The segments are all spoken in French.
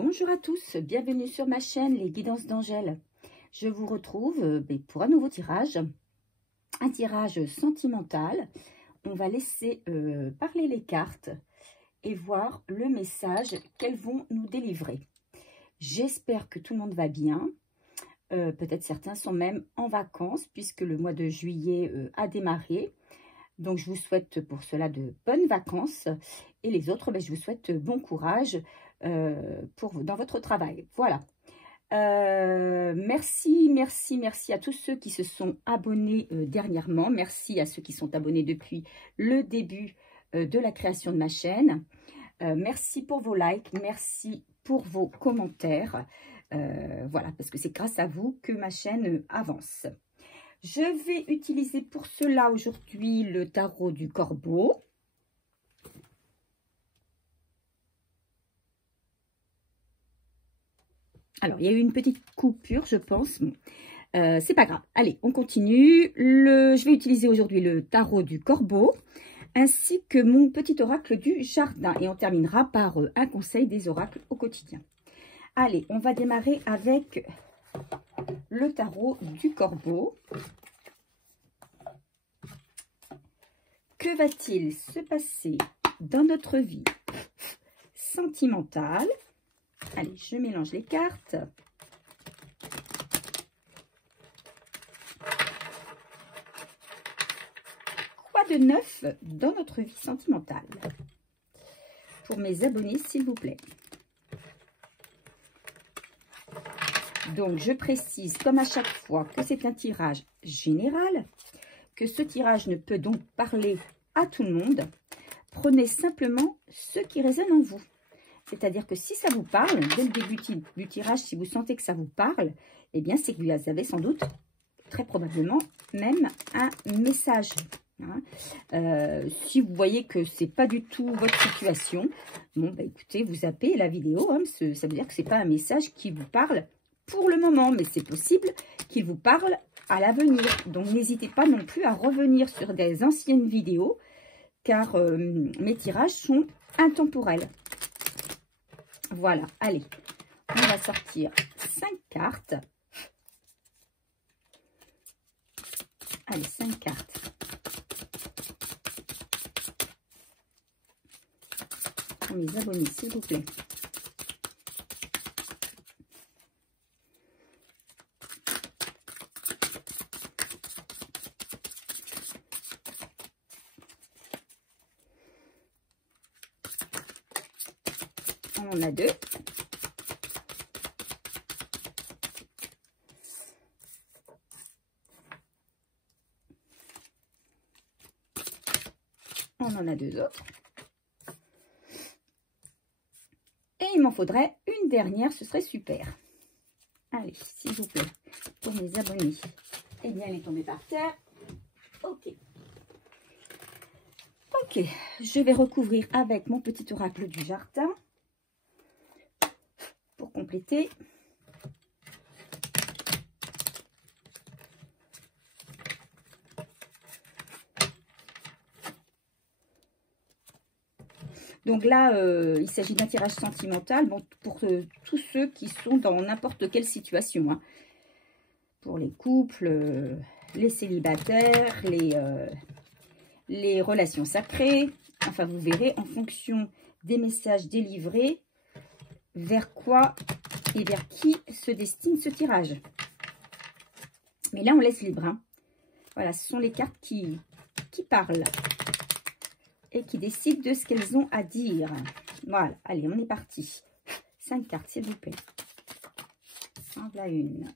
Bonjour à tous, bienvenue sur ma chaîne Les Guidances d'Angèle. Je vous retrouve pour un nouveau tirage, un tirage sentimental. On va laisser parler les cartes et voir le message qu'elles vont nous délivrer. J'espère que tout le monde va bien. Peut-être certains sont même en vacances puisque le mois de juillet a démarré. Donc, je vous souhaite pour cela de bonnes vacances. Et les autres, je vous souhaite bon courage dans votre travail. Voilà. Merci à tous ceux qui se sont abonnés dernièrement. Merci à ceux qui sont abonnés depuis le début de la création de ma chaîne. Merci pour vos likes. Merci pour vos commentaires. Voilà, parce que c'est grâce à vous que ma chaîne avance. Je vais utiliser pour cela aujourd'hui le tarot du Corbeau. Alors, il y a eu une petite coupure, je pense. C'est pas grave. Allez, on continue. Je vais utiliser aujourd'hui le tarot du Corbeau, ainsi que mon petit oracle du jardin. Et on terminera par un conseil des oracles au quotidien. Allez, on va démarrer avec le tarot du Corbeau. Que va-t-il se passer dans notre vie sentimentale? Allez, je mélange les cartes. Quoi de neuf dans notre vie sentimentale? Pour mes abonnés, s'il vous plaît. Donc, je précise, comme à chaque fois, que c'est un tirage général, que ce tirage ne peut donc parler à tout le monde. Prenez simplement ce qui résonne en vous. C'est-à-dire que si ça vous parle, dès le début du tirage, si vous sentez que ça vous parle, eh bien, c'est que vous avez sans doute, très probablement, même un message. Si vous voyez que c'est pas du tout votre situation, bon, écoutez, vous zappez la vidéo. Ça veut dire que c'est pas un message qui vous parle pour le moment, mais c'est possible qu'il vous parle à l'avenir. Donc, n'hésitez pas non plus à revenir sur des anciennes vidéos, car mes tirages sont intemporels. Voilà, allez, on va sortir 5 cartes. Allez, 5 cartes. Pour mes abonnés, s'il vous plaît. On en a 2. On en a 2 autres. Et il m'en faudrait une dernière, ce serait super. Allez, s'il vous plaît, pour mes abonnés. Eh bien, elle est tombée par terre. Ok. Ok, je vais recouvrir avec mon petit oracle du jardin. Pour compléter. Donc là, il s'agit d'un tirage sentimental, bon, pour tous ceux qui sont dans n'importe quelle situation. Pour les couples, les célibataires, les relations sacrées. Enfin, vous verrez en fonction des messages délivrés, vers quoi et vers qui se destine ce tirage. Mais là, on laisse libre. Voilà, ce sont les cartes qui parlent et qui décident de ce qu'elles ont à dire. Voilà, allez, on est parti. 5 cartes, s'il vous plaît. En voilà une.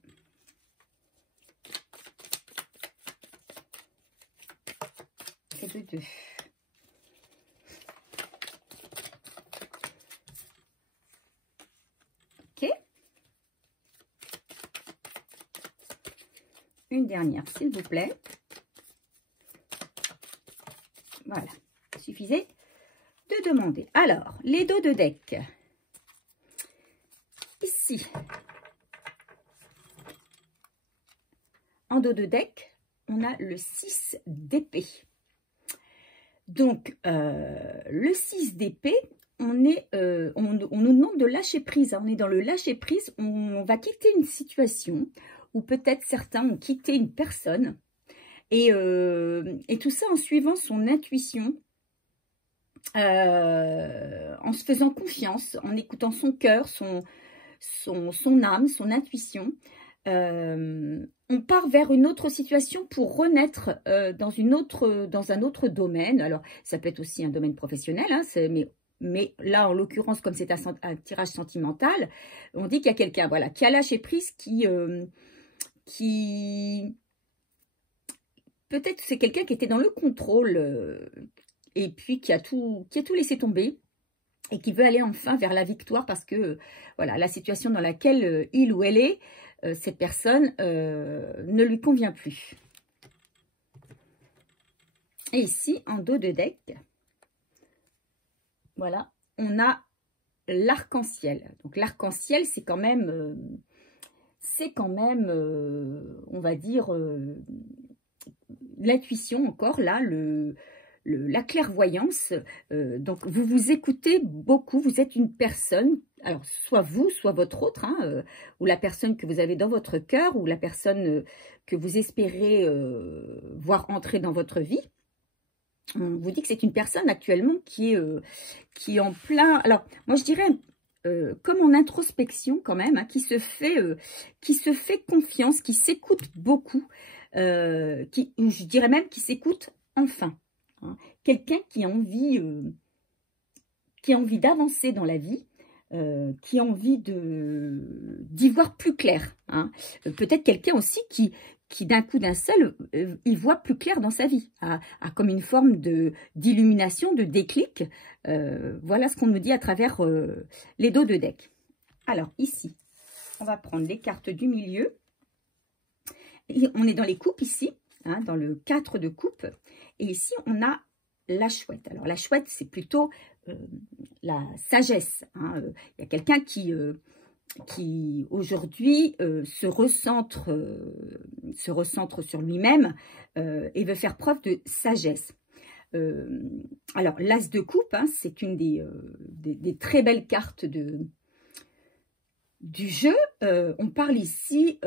Et 2. Une dernière, s'il vous plaît. Voilà, il suffisait de demander. Alors, les dos de deck. Ici, en dos de deck, on a le 6 d'épée. Donc, le 6 d'épée, on nous demande de lâcher prise. On est dans le lâcher prise. On va quitter une situation où peut-être certains ont quitté une personne. Et tout ça en suivant son intuition, en se faisant confiance, en écoutant son cœur, son âme, son intuition. On part vers une autre situation pour renaître dans un autre domaine. Alors, ça peut être aussi un domaine professionnel, hein, mais là, en l'occurrence, comme c'est un tirage sentimental, on dit qu'il y a quelqu'un, voilà, qui a lâché prise, qui peut-être c'est quelqu'un qui était dans le contrôle et puis qui a tout laissé tomber et qui veut aller enfin vers la victoire parce que voilà, la situation dans laquelle il ou elle est, cette personne ne lui convient plus. Et ici, en dos de deck, voilà, on a l'arc-en-ciel. Donc l'arc-en-ciel, c'est quand même, on va dire, l'intuition encore, là, la clairvoyance. Donc, vous vous écoutez beaucoup, vous êtes une personne, alors soit vous, soit votre autre, hein, ou la personne que vous avez dans votre cœur, ou la personne que vous espérez voir entrer dans votre vie. On vous dit que c'est une personne actuellement qui est en plein... Alors, moi je dirais... comme en introspection quand même, hein, qui se fait confiance, qui s'écoute beaucoup, je dirais même qui s'écoute enfin. Hein. Quelqu'un qui a envie d'avancer dans la vie, qui a envie d'y voir plus clair. Hein. Peut-être quelqu'un aussi qui d'un coup d'un seul, il voit plus clair dans sa vie, a comme une forme d'illumination, de déclic. Voilà ce qu'on nous dit à travers les dos de deck. Alors ici, on va prendre les cartes du milieu. Et on est dans les coupes ici, hein, dans le 4 de coupe. Et ici, on a la chouette. Alors la chouette, c'est plutôt la sagesse. Hein. Il y a quelqu'un qui aujourd'hui se recentre sur lui-même et veut faire preuve de sagesse. Alors, l'as de coupe, hein, c'est une des très belles cartes du jeu. On parle ici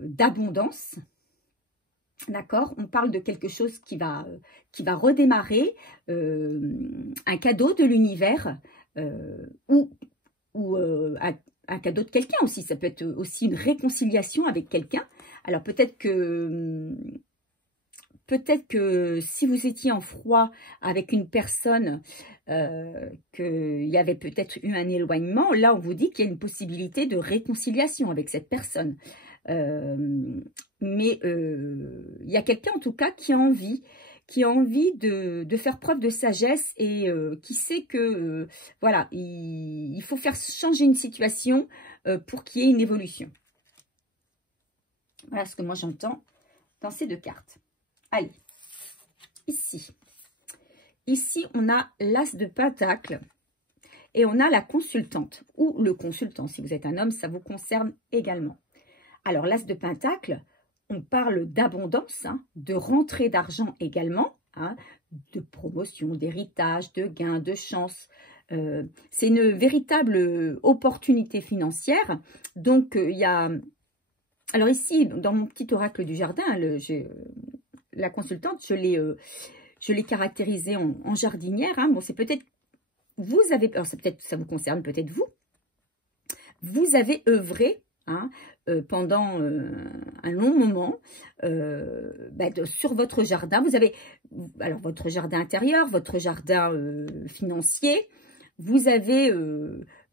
d'abondance. D'accord, on parle de quelque chose qui va redémarrer, un cadeau de l'univers ou un cadeau de quelqu'un aussi. Ça peut être aussi une réconciliation avec quelqu'un. Alors peut-être que si vous étiez en froid avec une personne, qu'il y avait peut-être eu un éloignement, là on vous dit qu'il y a une possibilité de réconciliation avec cette personne. Mais il y a quelqu'un en tout cas qui a envie de faire preuve de sagesse et qui sait que voilà, il faut faire changer une situation pour qu'il y ait une évolution. Voilà ce que moi j'entends dans ces deux cartes. Allez, ici, on a l'as de pentacle et on a la consultante ou le consultant. Si vous êtes un homme, ça vous concerne également. Alors, l'as de pentacle, on parle d'abondance, hein, de rentrée d'argent également, hein, de promotion, d'héritage, de gain, de chance. C'est une véritable opportunité financière. Donc, il y a... Alors ici, dans mon petit oracle du jardin, la consultante, je l'ai caractérisée en jardinière. Hein. Bon, c'est peut-être... Vous avez... Alors, ça vous concerne peut-être vous. Vous avez œuvré... Hein, pendant un long moment sur votre jardin. Vous avez alors votre jardin intérieur, votre jardin financier. Vous avez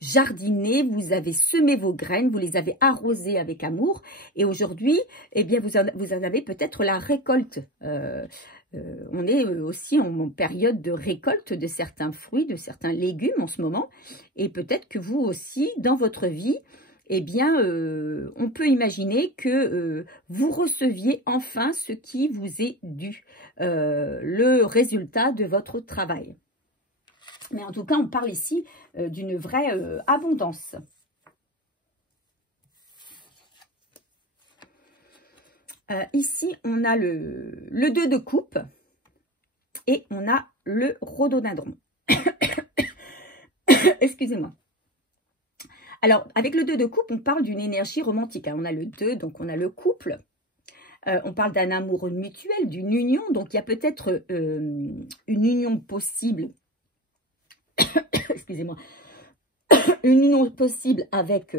jardiné, vous avez semé vos graines, vous les avez arrosées avec amour. Et aujourd'hui, eh bien, vous en avez peut-être la récolte. On est aussi en période de récolte de certains fruits, de certains légumes en ce moment. Et peut-être que vous aussi, dans votre vie, eh bien, on peut imaginer que vous receviez enfin ce qui vous est dû, le résultat de votre travail. Mais en tout cas, on parle ici d'une vraie abondance. Ici, on a le 2 de coupe et on a le rhododendron. Excusez-moi. Alors, avec le 2 de coupe, on parle d'une énergie romantique. On a le 2, donc on a le couple. On parle d'un amour mutuel, d'une union. Donc, il y a peut-être une union possible. Excusez-moi. Une union possible avec,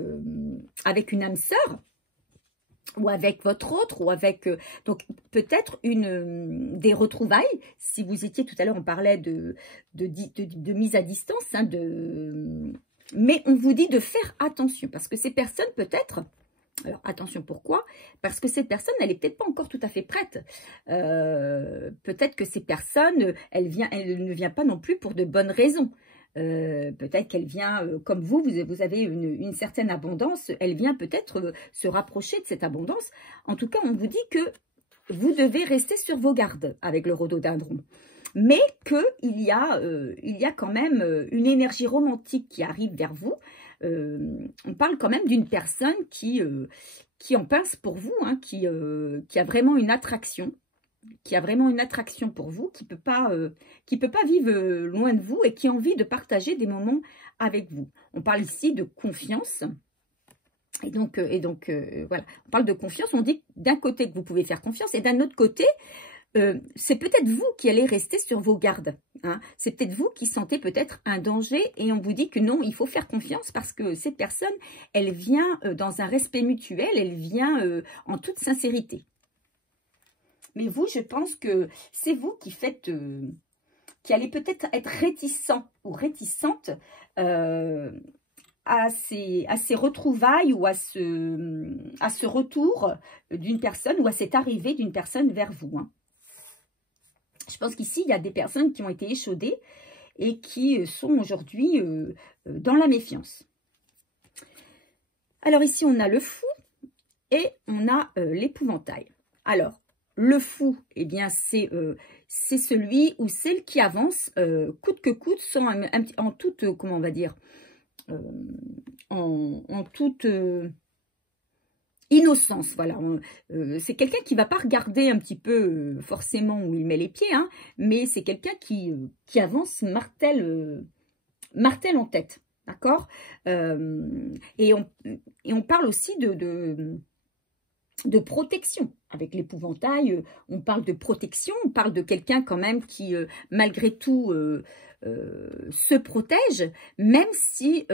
avec une âme sœur. Ou avec votre autre, ou avec... donc, peut-être des retrouvailles. Si vous étiez, tout à l'heure, on parlait de mise à distance, hein, mais on vous dit de faire attention, parce que ces personnes, peut-être... Alors, attention, pourquoi? Parce que cette personne, elle n'est peut-être pas encore tout à fait prête. Peut-être que ces personnes, elle ne vient pas non plus pour de bonnes raisons. Peut-être qu'elle vient, comme vous avez une certaine abondance, elle vient peut-être se rapprocher de cette abondance. En tout cas, on vous dit que vous devez rester sur vos gardes avec le rhododendron. Mais qu'il y a quand même une énergie romantique qui arrive vers vous. On parle quand même d'une personne qui en pince pour vous, hein, qui a vraiment une attraction. Qui a vraiment une attraction pour vous, qui peut pas vivre loin de vous et qui a envie de partager des moments avec vous. On parle ici de confiance. Et donc voilà, on parle de confiance. On dit d'un côté que vous pouvez faire confiance et d'un autre côté, c'est peut-être vous qui allez rester sur vos gardes. Hein. C'est peut-être vous qui sentez peut-être un danger et on vous dit que non, il faut faire confiance parce que cette personne, elle vient dans un respect mutuel, elle vient en toute sincérité. Mais vous, je pense que c'est vous qui faites, qui allez peut-être être réticent ou réticente à ces retrouvailles ou à ce retour d'une personne ou à cette arrivée d'une personne vers vous. Hein. Je pense qu'ici, il y a des personnes qui ont été échaudées et qui sont aujourd'hui dans la méfiance. Alors ici, on a le fou et on a l'épouvantail. Alors, le fou, eh bien, c'est celui ou celle qui avance coûte que coûte, sans en toute, comment on va dire, en toute innocence. Voilà, c'est quelqu'un qui ne va pas regarder un petit peu forcément où il met les pieds, hein, mais c'est quelqu'un qui avance martel en tête, d'accord, et on parle aussi de protection. Avec l'épouvantail, on parle de protection, on parle de quelqu'un quand même qui, malgré tout, se protège, même si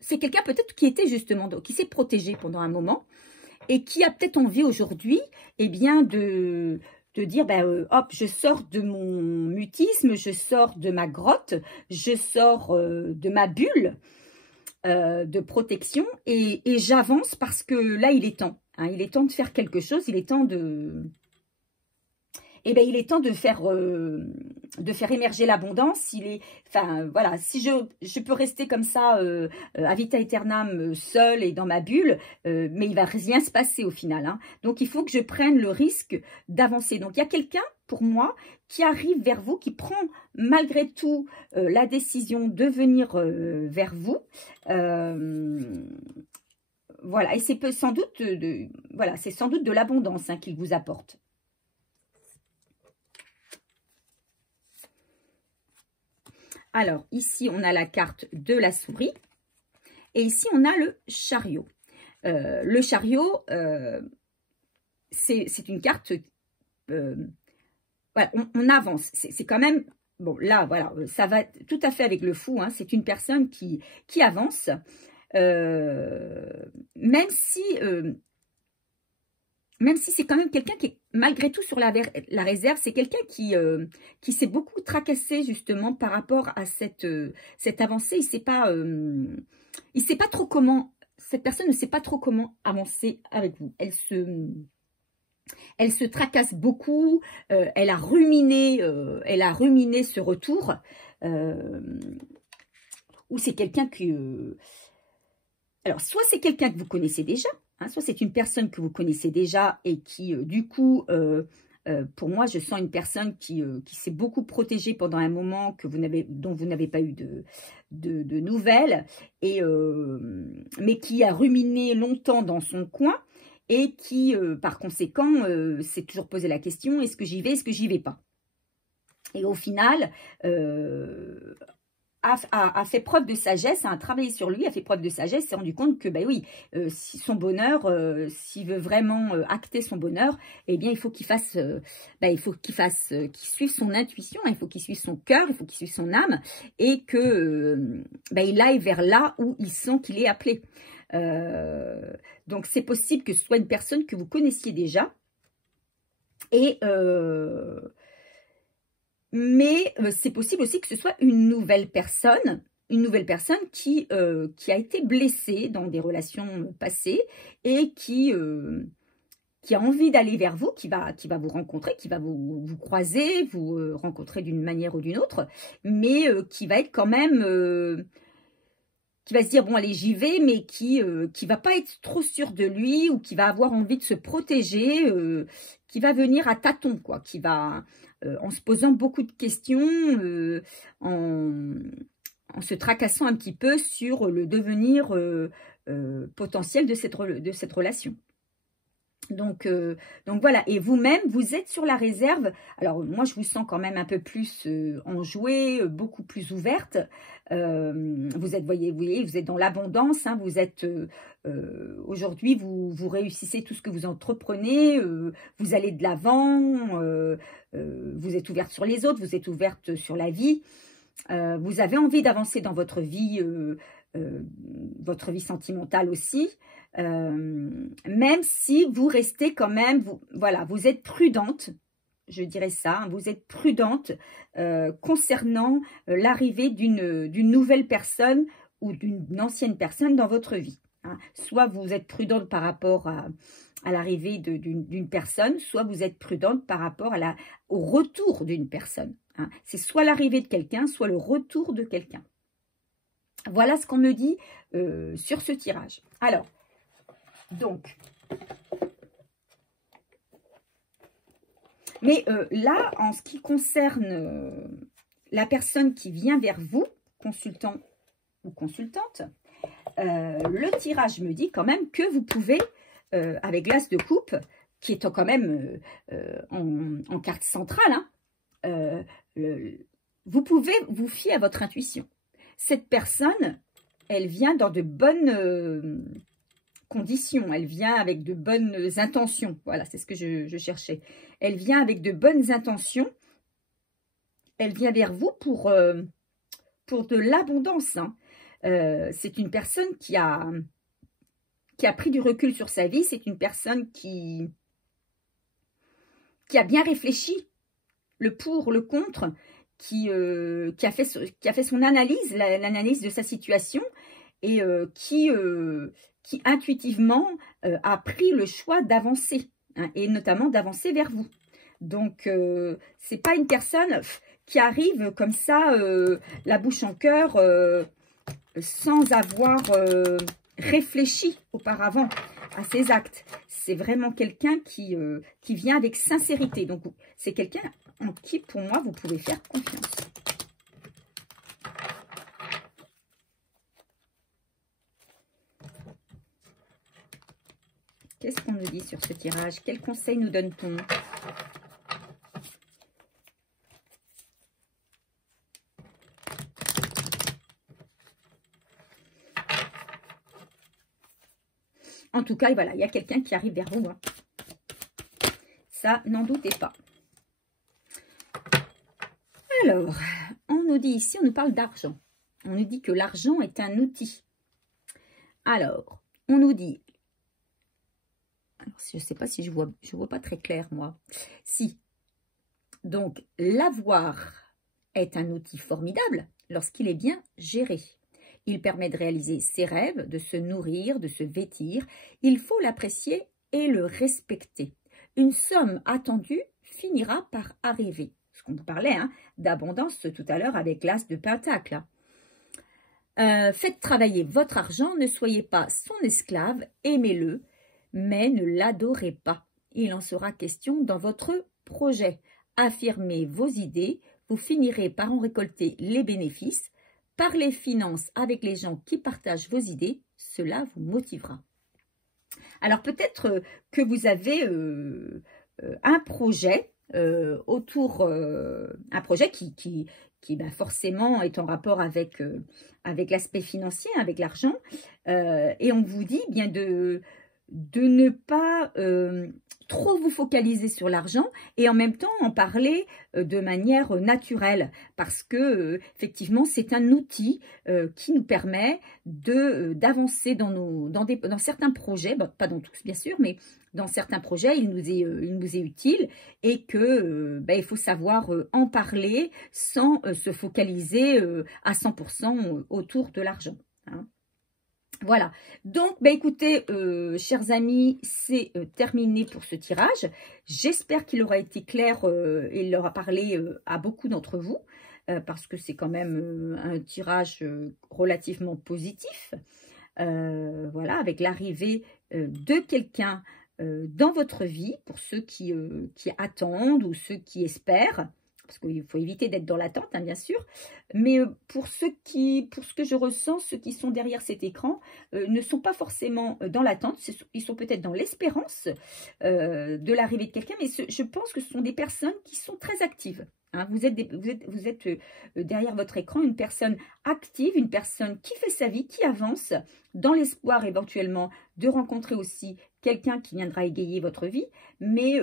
c'est quelqu'un peut-être qui était justement, qui s'est protégé pendant un moment et qui a peut-être envie aujourd'hui, eh bien, de dire, ben, hop, je sors de mon mutisme, je sors de ma grotte, je sors de ma bulle, de protection et j'avance parce que là il est temps, hein, il est temps de faire quelque chose, il est temps de il est temps de faire émerger l'abondance. Enfin voilà, si je peux rester comme ça à vita aeternam seule et dans ma bulle, mais il va rien se passer au final, hein. Donc il faut que je prenne le risque d'avancer. Donc il y a quelqu'un pour moi qui arrive vers vous, qui prend malgré tout la décision de venir vers vous. Voilà, et c'est sans doute de l'abondance, hein, qu'il vous apporte. Alors, ici, on a la carte de la souris. Et ici, on a le chariot. Le chariot, c'est une carte... voilà, on avance. C'est quand même... Bon, là, voilà, ça va tout à fait avec le fou. Hein, c'est une personne qui avance. Même si c'est quand même quelqu'un qui est malgré tout sur la réserve, c'est quelqu'un qui s'est beaucoup tracassé justement par rapport à cette avancée. Il sait pas trop comment, cette personne ne sait pas trop comment avancer avec vous. Elle se tracasse beaucoup, elle a ruminé ce retour, ou c'est quelqu'un qui... alors, soit c'est quelqu'un que vous connaissez déjà, hein, soit c'est une personne que vous connaissez déjà et qui, du coup, pour moi, je sens une personne qui s'est beaucoup protégée pendant un moment dont vous n'avez pas eu de nouvelles, mais qui a ruminé longtemps dans son coin et qui, par conséquent, s'est toujours posé la question, est-ce que j'y vais, est-ce que j'y vais pas? Et au final... a fait preuve de sagesse, a travaillé sur lui, a fait preuve de sagesse, s'est rendu compte que, ben oui, si son bonheur, s'il veut vraiment acter son bonheur, eh bien, il faut qu'il fasse, qu'il suive son intuition, il faut qu'il suive son cœur, il faut qu'il suive son âme, et que, il aille vers là où il sent qu'il est appelé. Donc, c'est possible que ce soit une personne que vous connaissiez déjà, et mais c'est possible aussi que ce soit une nouvelle personne qui a été blessée dans des relations passées et qui a envie d'aller vers vous, qui va vous rencontrer, qui va vous croiser, vous rencontrer d'une manière ou d'une autre, mais qui va être quand même, qui va se dire, bon, allez, j'y vais, mais qui va pas être trop sûr de lui, ou qui va avoir envie de se protéger, qui va venir à tâtons, quoi, qui va, en se posant beaucoup de questions, en se tracassant un petit peu sur le devenir potentiel de cette relation. Donc voilà, et vous-même, vous êtes sur la réserve. Alors moi, je vous sens quand même un peu plus enjouée, beaucoup plus ouverte. Vous êtes, voyez, vous êtes dans l'abondance. Hein, vous êtes aujourd'hui, vous réussissez tout ce que vous entreprenez. Vous allez de l'avant. Vous êtes ouverte sur les autres. Vous êtes ouverte sur la vie. Vous avez envie d'avancer dans votre vie sentimentale aussi. Même si vous restez quand même, vous êtes prudente, je dirais ça, hein, vous êtes prudente concernant l'arrivée d'une nouvelle personne ou d'une ancienne personne dans votre vie. Hein. Soit vous êtes prudente par rapport à l'arrivée d'une personne, soit vous êtes prudente par rapport au retour d'une personne. Hein. C'est soit l'arrivée de quelqu'un, soit le retour de quelqu'un. Voilà ce qu'on me dit sur ce tirage. Alors, donc, mais là, en ce qui concerne la personne qui vient vers vous, consultant ou consultante, le tirage me dit quand même que vous pouvez, avec l'as de coupe, qui est quand même en carte centrale, hein, vous pouvez vous fier à votre intuition. Cette personne, elle vient dans de bonnes conditions, elle vient avec de bonnes intentions. Voilà, c'est ce que je cherchais. Elle vient avec de bonnes intentions. Elle vient vers vous pour de l'abondance. Hein. C'est une personne qui a pris du recul sur sa vie. C'est une personne qui a bien réfléchi, le pour, le contre, qui a fait son analyse, l'analyse de sa situation, et qui intuitivement a pris le choix d'avancer, hein, et notamment d'avancer vers vous. Donc, c'est pas une personne qui arrive comme ça, la bouche en cœur, sans avoir réfléchi auparavant à ses actes. C'est vraiment quelqu'un qui vient avec sincérité. Donc, c'est quelqu'un en qui, pour moi, vous pouvez faire confiance. Qu'est-ce qu'on nous dit sur ce tirage? Quel conseil nous donne-t-on? En tout cas, voilà, il y a quelqu'un qui arrive vers vous. Hein. Ça, n'en doutez pas. Alors, on nous dit ici, on nous parle d'argent. On nous dit que l'argent est un outil. Alors, on nous dit... Alors, je ne sais pas si je vois pas très clair, moi. Si. Donc, l'avoir est un outil formidable lorsqu'il est bien géré. Il permet de réaliser ses rêves, de se nourrir, de se vêtir. Il faut l'apprécier et le respecter. Une somme attendue finira par arriver. Ce qu'on parlait hein, d'abondance tout à l'heure avec l'as de pentacle. Faites travailler votre argent, ne soyez pas son esclave, aimez-le, mais ne l'adorez pas. Il en sera question dans votre projet. Affirmez vos idées, vous finirez par en récolter les bénéfices. Parlez finances avec les gens qui partagent vos idées, cela vous motivera. Alors peut-être que vous avez un projet autour, un projet qui qui ben, forcément est en rapport avec, avec l'aspect financier, avec l'argent. Et on vous dit bien de ne pas trop vous focaliser sur l'argent et en même temps en parler de manière naturelle parce que effectivement c'est un outil qui nous permet d'avancer dans certains projets, bon, pas dans tous bien sûr, mais dans certains projets il nous est utile et que ben, il faut savoir en parler sans se focaliser à 100% autour de l'argent, hein. Voilà, donc bah écoutez, chers amis, c'est terminé pour ce tirage. J'espère qu'il aura été clair et il aura parlé à beaucoup d'entre vous, parce que c'est quand même un tirage relativement positif. Voilà, avec l'arrivée de quelqu'un dans votre vie, pour ceux qui attendent ou ceux qui espèrent. Parce qu'il faut éviter d'être dans l'attente, hein, bien sûr. Mais pour ce que je ressens, ceux qui sont derrière cet écran ne sont pas forcément dans l'attente. Ils sont peut-être dans l'espérance de l'arrivée de quelqu'un. Mais je pense que ce sont des personnes qui sont très actives. Hein. Vous êtes derrière votre écran une personne active, une personne qui fait sa vie, qui avance, dans l'espoir éventuellement de rencontrer aussi quelqu'un qui viendra égayer votre vie. Mais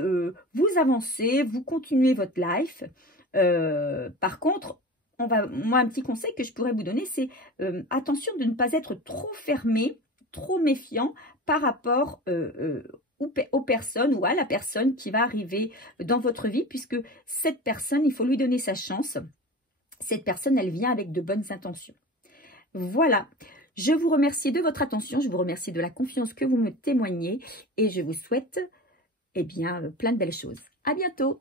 vous avancez, vous continuez votre life. Par contre, moi, un petit conseil que je pourrais vous donner, c'est attention de ne pas être trop fermé, trop méfiant par rapport aux personnes ou à la personne qui va arriver dans votre vie, puisque cette personne, il faut lui donner sa chance. Cette personne, elle vient avec de bonnes intentions. Voilà. Je vous remercie de votre attention, je vous remercie de la confiance que vous me témoignez et je vous souhaite, eh bien, plein de belles choses. À bientôt!